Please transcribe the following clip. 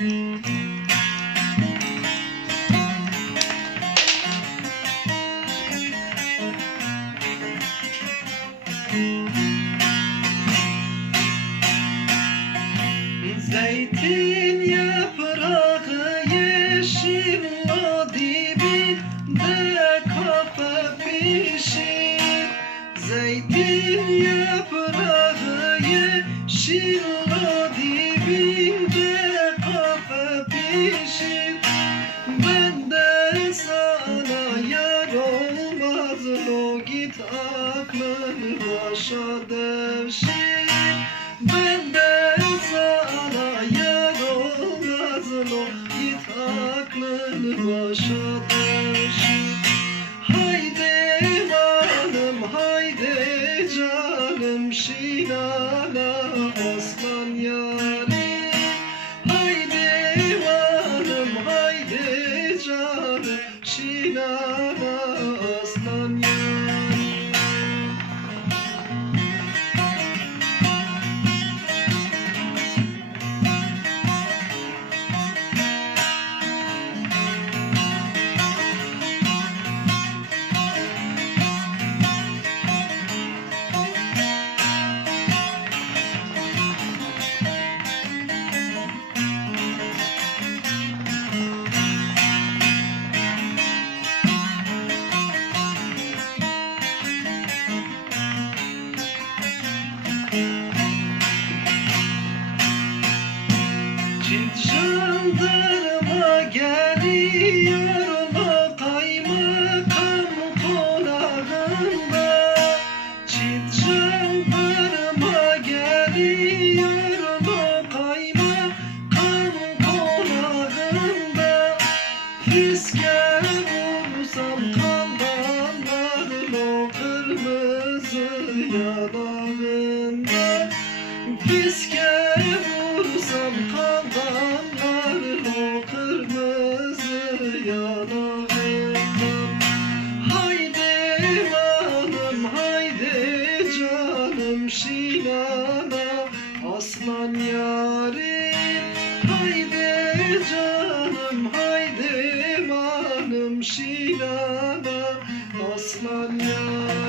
Zeytin yaprağı yeşil o dibinde kafa pişir Zeytin yaprağı yeşil o dibinde aklın başa devşir Benden sana yar olmaz o git aklın başa devşir Haydi hanım haydi canım şinana aslan yarim Haydi hanım haydi canım şinana Çift jandarma geliyor o kaymakam konağında Çift jandarma geliyor o kaymakam konağında Fiske vursam kandanların o kırmızı yanağında Fiske şinana aslan yarim. Haydi canım haydi hanım şinana aslan yarim